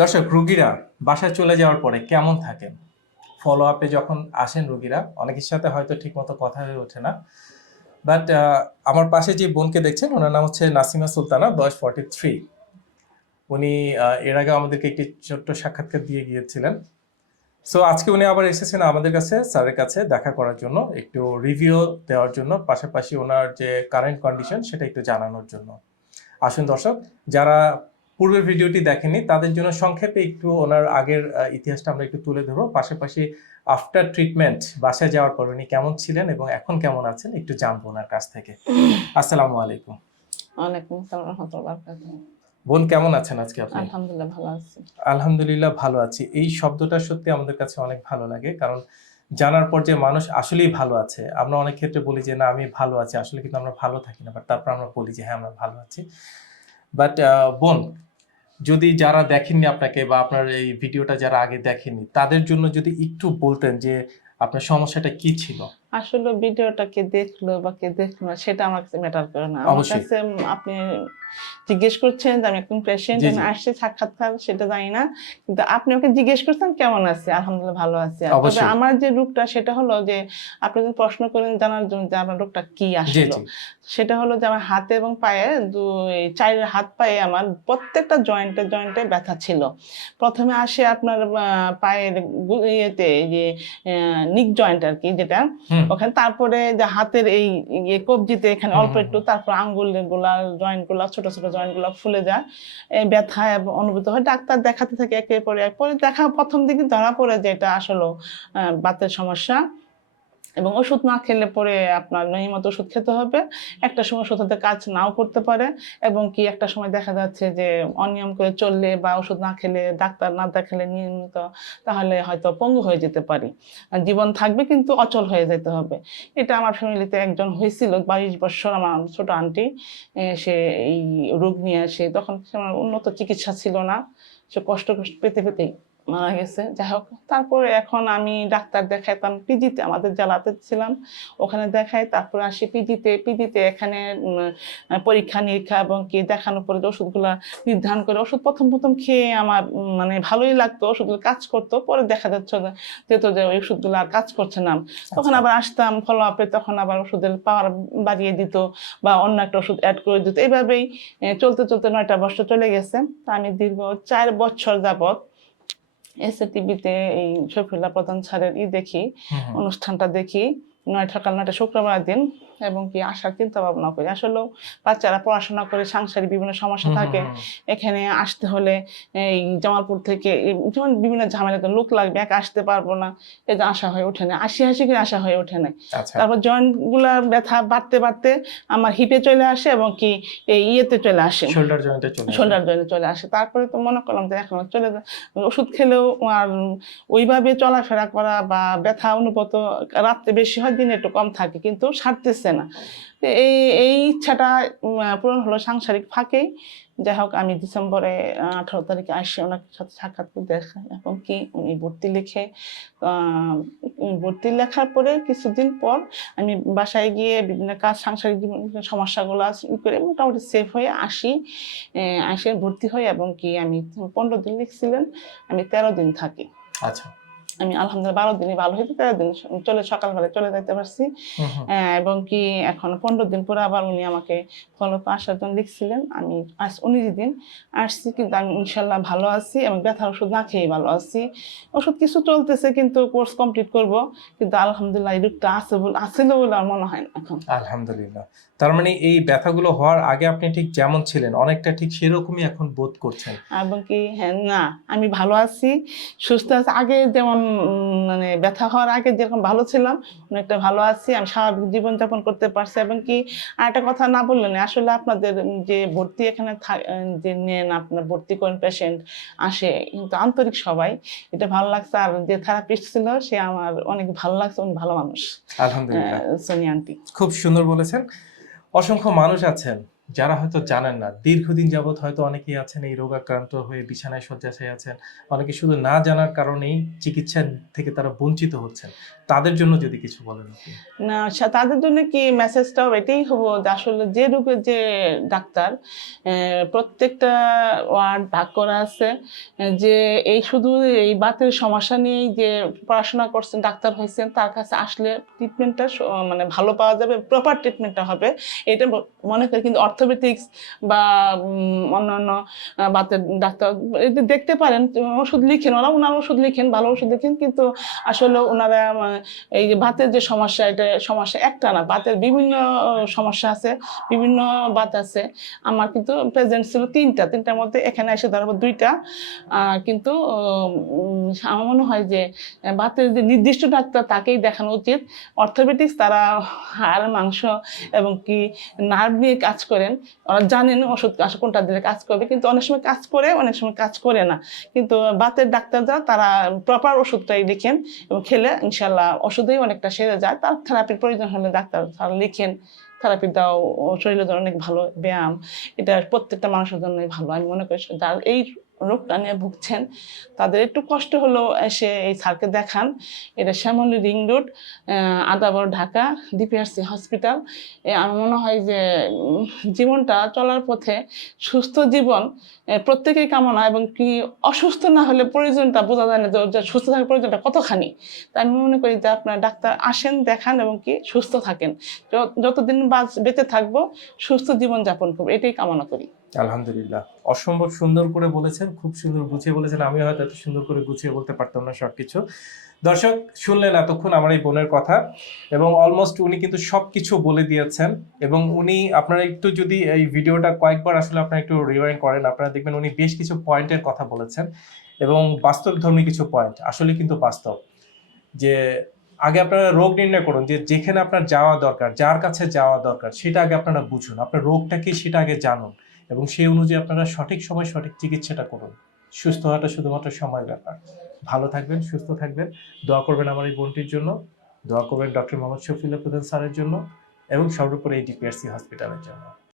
দর্শক, রুগীরা বাসায় চলে যাওয়ার পরে কেমন থাকেন? ফলো আপে যখন আসেন রুগীরা, অনেকের সাথে হয়তো ঠিকমতো কথা হয়ে ওঠে না। বাট আমার পাশে যে বোনকে দেখছেন, ওনার নাম হচ্ছে নাসিমা সুলতানা, বয়স ফর্টি থ্রি উনি এর আগে আমাদেরকে একটি ছোট্ট সাক্ষাৎকার দিয়ে গিয়েছিলেন। সো আজকে উনি আবার এসেছেন আমাদের কাছে, স্যারের কাছে দেখা করার জন্য, একটু রিভিউ দেওয়ার জন্য, পাশাপাশি ওনার যে কারেন্ট কন্ডিশন সেটা একটু জানানোর জন্য। আসুন দর্শক, যারা পূর্বের ভিডিওটি দেখেননি। তাদের জন্য সংক্ষেপে একটু ওনার আগের ইতিহাসটা আমরা একটু তুলে ধরবো। পাশাপাশি আফটার ট্রিটমেন্ট বাসায় যাওয়ার পর উনি কেমন ছিলেন এবং এখন কেমন আছেন একটু জানব ওনার কাছ থেকে। আসসালামু আলাইকুম। ওয়ালাইকুম আসসালাম রহমতুল্লাহ বারাকাতুহু। বোন কেমন আছেন আজকে আপনি? আলহামদুলিল্লাহ ভালো আছি। আলহামদুলিল্লাহ ভালো আছি। এই শব্দটা সত্যি আমাদের কাছে অনেক ভালো লাগে কারণ জানার পর যে মানুষ আসলেই ভালো আছে আমরা অনেক ক্ষেত্রে বলি যে না আমি ভালো আছি আসলে কিন্তু আমরা ভালো থাকি না। বাট তারপর আমরা বলি যে হ্যাঁ আমরা ভালো আছি। বাট বোন যদি যারা দেখেননি আপনাকে বা আপনার এই ভিডিওটা যারা আগে দেখেনি তাদের জন্য যদি একটু বলতেন যে আপনার সমস্যাটা কি ছিল? আসলে ভিডিওটা কে দেখল বা কে দেখল না সেটা আমার কাছে ম্যাটার করে না। আমার কাছে আপনি জিজ্ঞেস করছেন যে আমি একজন পেশেন্ট আমি। আসছি সাক্ষাৎকার সেটা জানি না। কিন্তু আপনি ওকে জিজ্ঞেস করছেন কেমন আছে? আলহামদুলিল্লাহ ভালো আছে। তবে আমার যে রোগটা সেটা হলো যে আপনি যদি প্রশ্ন করেন জানার জন্য যে আপনার রোগটা কি আসলো সেটা হলো যে আমার হাতে এবং পায়ে দুই চার হাত পায়ে আমার প্রত্যেকটা জয়েন্টে জয়েন্টে ব্যথা ছিল। প্রথমে আসে আপনার পায়ের ইয়েতে যে নিক জয়েন্ট আর কি যেটা ওখানে তারপরে যে হাতের এই ইয়ে কবজিতে এখানে অল্প একটু তারপর আঙ্গুলগুলা জয়েন্টগুলা ছোট ছোট জয়েন্টগুলা ফুলে যায় এই ব্যথা এবং অনুভূত হয়। ডাক্তার দেখাতে থাকে একের পরে এক। পরে দেখা প্রথম দিকে ধরা পড়ে যে এটা আসলে আহ, বাতের সমস্যা। এবং ওষুধ না খেলে পরে আপনার নিয়মিত ওষুধ খেতে হবে। একটা সময় ওষুধ হাতে কাজ নাও করতে পারে এবং কি একটা সময় দেখা যাচ্ছে যে অনিয়ম করে চললে বা ওষুধ না খেলে, ডাক্তার না দেখালে নিয়মিত, তাহলে হয়তো পঙ্গু হয়ে যেতে পারি। জীবন থাকবে কিন্তু অচল হয়ে যেতে হবে। এটা আমার ফ্যামিলিতে একজন হয়েছিল, বাইশ বছর আমার ছোট আন্টি সে এই রোগ নিয়ে আসে। তখন উন্নত চিকিৎসা ছিল না। সে কষ্ট কষ্ট পেতে পেতেই মারা গেছে যাই হোক। তারপরে এখন আমি ডাক্তার দেখাইতাম পিজিতে আমাদের জেলাতে ছিলাম। ওখানে দেখাই তারপরে আসি পিজিতে। পিজিতে এখানে পরীক্ষা নিরীক্ষা এবং কি দেখানোর পরে যে ওষুধগুলা নির্ধারণ করে ওষুধ প্রথম প্রথম খেয়ে আমার মানে ভালোই লাগতো ওষুধগুলো কাজ করতো। পরে দেখা যাচ্ছে যে যেত যে ওই ওষুধগুলো আর কাজ করছে না। তখন আবার আসতাম ফলো আপে তখন আবার ওষুধের পাওয়ার বাড়িয়ে দিত বা অন্য একটা ওষুধ অ্যাড করে দিত। এইভাবেই চলতে চলতে নয়টা বছর চলে গেছে। তা আমি দীর্ঘ চার বছর যাবত এসএ টিভিতে এই শফিউল্লাহ প্রধান স্যারের ই দেখি হুম, হুম। অনুষ্ঠানটা দেখি নয় সকাল নয়টা শুক্রবার দিন এবং কি আসার চিন্তা ভাবনা করি। আসলেও বাচ্চারা পড়াশোনা করে সাংসারিক বিভিন্ন সমস্যা থাকে এখানে আসতে হলে এই জামালপুর থেকে যেমন বিভিন্ন ঝামেলাতে লোক লাগবে একা আসতে পারব না এই যে আশা হয়ে ওঠে না আশি হাসি করে আশা হয়ে ওঠে না। আচ্ছা। তারপর জয়েন্টগুলা ব্যথা বাড়তে বাড়তে আমার হিপে চলে আসে এবং কি এই ইয়েতে চলে আসে। শোল্ডার জয়েন্টে চলে আসে। চলে আসে। তারপরে তো মনে করলাম যে এখন চলে যায় ওষুধ খেলেও আর ওইভাবে চলাফেরা করা বা ব্যথা অনুভূত রাত্রে বেশি হয় দিনে একটু কম থাকে কিন্তু সারতেছে। না। তো এই এই ইচ্ছাটা পূরণ হলো সাংসারিক ফাঁকেই যাই হোক, আমি ডিসেম্বরে আঠারো তারিখে আসি ওনার সাথে সাক্ষাৎ করে দেখাই এবং কি উনি ভর্তি লিখে? ভর্তি লেখার পরে কিছুদিন পর আমি বাসায় গিয়ে বিভিন্ন কাজ, সাংসারিক সমস্যাগুলো করে মোটামুটি সেফ হয়ে আসি। আসে, ভর্তি হই এবং কি আমি পনেরো দিন লিখছিলেন, আমি তেরো দিন থাকি। আচ্ছা। আমি আলহামদুলিল্লাহ বারো দিনই ভালো হয়েছে তেরো দিন চলে সকালবেলা চলে যেতে পারছি। এবং কি এখন পনেরো দিন পরে আবার উনি আমাকে ফলো আসার জন্য লিখছিলেন। আমি আজ উনিশ দিন আসছি কিন্তু আমি ইনশাল্লাহ ভালো আছি এবং ব্যথার ওষুধ না খেয়ে ভালো আছি। ওষুধ কিছু চলতেছে কিন্তু কোর্স কমপ্লিট করব কিন্তু আলহামদুলিল্লাহ এই রোগটা আছে বলে আছিল বলে আমার মনে হয় না এখন। আলহামদুলিল্লাহ। তার মানে এই ব্যথাগুলো হওয়ার আগে আপনি ঠিক যেমন ছিলেন অনেকটা ঠিক সেরকমই এখন বোধ করছেন। এবং কি হ্যাঁ না আমি ভালো আছি সুস্থ আছি। আগে যেমন মানে ব্যথা হওয়ার আগে যেরকম ভালো ছিলাম অনেকটা ভালো আছি আমি স্বাভাবিক জীবনযাপন করতে পারছি। এবং কি আর একটা কথা না বললেন আসলে আপনাদের যে ভর্তি এখানে যে নেন আপনার ভর্তি করেন পেশেন্ট আসে কিন্তু আন্তরিক সবাই। এটা ভালো লাগছে আর যে থেরাপিস্ট ছিল সে আমার অনেক ভালো লাগছে উনি ভালো মানুষ। আলহামদুলিল্লাহ। সোনিয়া আন্টি। খুব সুন্দর বলেছেন। অসংখ্য মানুষ আছেন যারা হয়তো জানেন না, দীর্ঘদিন যাবৎ হয়তো অনেকেই আছেন এই রোগাক্রান্ত হয়ে বিছানায় শয্যাশায়ী আছেন। অনেকে শুধু না জানার কারণেই চিকিৎসা থেকে তারা বঞ্চিত হচ্ছেন। তাদের জন্য যদি কিছু বলেন না তাদের জন্য কি মেসেজটাও এটাই হব যে আসলে যে রোগের যে ডাক্তার প্রত্যেকটা ওয়ার্ড ভাগ করা আছে যে এই শুধু এই বাতের সমস্যা নিয়েই যে পড়াশোনা করছেন, ডাক্তার হয়েছেন, তার কাছে আসলে ট্রিটমেন্টটা মানে ভালো পাওয়া যাবে প্রপার ট্রিটমেন্টটা হবে। এটা মনে করি কিন্তু অর্থোপেটিক্স বা অন্যান্য বাতের ডাক্তার দেখতে পারেন, ওষুধ লিখেন, ওরা ওনার ওষুধ লিখেন, ভালো ওষুধ লিখেন, কিন্তু আসলে ওনারা এই যে বাতের যে সমস্যা, এটা সমস্যা একটা না, বাতের বিভিন্ন সমস্যা আছে, বিভিন্ন বাত আছে। আমার কিন্তু প্রেজেন্ট ছিল তিনটা, তিনটার মধ্যে এখানে এসে ধরবো দুইটা। কিন্তু আমার মনে হয় যে বাতের যে নির্দিষ্ট ডাক্তার তাকেই দেখানো উচিত। অর্থোপেটিক্স তারা হাড়, মাংস এবং কি নার্ভ নিয়ে কাজ করেন ওরা জানেন ওষুধ কোনটা দিলে কাজ করবে, কিন্তু অনেক সময় কাজ করে, অনেক সময় কাজ করে না। কিন্তু বাতের ডাক্তাররা তারা প্রপার ওষুধটাই লিখেন এবং খেলে ইনশাল্লাহ ওষুধেই অনেকটা সেরে যায়। তার থেরাপির প্রয়োজন হলে ডাক্তার তারা লিখেন থেরাপি দাও শরীরের জন্য অনেক ভালো ব্যায়াম, এটা প্রত্যেকটা মানুষের জন্যই ভালো। আমি মনে করি যার এই রোগটা নিয়ে ভুগছেন তাদের একটু কষ্ট হলেও এসে এই স্যারকে দেখান। এটা Shyamoli ring road Adabor Dhaka DPRC hospital. আমার মনে হয় যে জীবনটা চলার পথে সুস্থ জীবন এ, প্রত্যেকের কামনা এবং কি অসুস্থ না হলে প্রয়োজনটা বোঝা যায় না যে সুস্থ থাকার প্রয়োজনটা কতখানি। তাই আমি মনে করি যে আপনার ডাক্তার আসেন দেখান এবং কি সুস্থ থাকেন। যতদিন বাঁচ- বেঁচে থাকব সুস্থ জীবন যাপন করব এটাই কামনা করি। আলহামদুলিল্লাহ। অসম্ভব সুন্দর করে বলেছেন, খুব সুন্দর গুছিয়ে বলেছেন। আমি হয়তো এত সুন্দর করে গুছিয়ে বলতে পারতাম না সবকিছু। দর্শক, শুনলেন এতক্ষণ আমার এই বোনের কথা এবং অলমোস্ট উনি কিন্তু সব কিছু বলে দিয়েছেন এবং উনি, আপনারা একটু যদি এই ভিডিওটা কয়েকবার আসলে আপনারা একটু রিওয়াইন্ড করেন, আপনারা দেখবেন উনি বেশ কিছু পয়েন্টের কথা বলেছেন এবং বাস্তবধর্মী কিছু পয়েন্ট। আসলে কিন্তু বাস্তব যে আগে আপনারা রোগ নির্ণয় করুন যে যেখানে আপনার যাওয়া দরকার, যার কাছে যাওয়া দরকার, সেটা আগে আপনারা বুঝুন। আপনার রোগটা কি সেটা আগে জানুন। এবং সেই অনুযায়ী আপনারা সঠিক সময় সঠিক চিকিৎসাটা করুন। সুস্থ হওয়াটা শুধুমাত্র সময় ব্যাপার। ভালো থাকবেন, সুস্থ থাকবেন। দোয়া করবেন আমার এই বোনটির জন্য। দোয়া করবেন ডক্টর মোহাম্মদ শফিউল্লাহ প্রধান স্যারের জন্য এবং সর্বোপরি এই ডিপিআরসি হসপিটালের জন্য।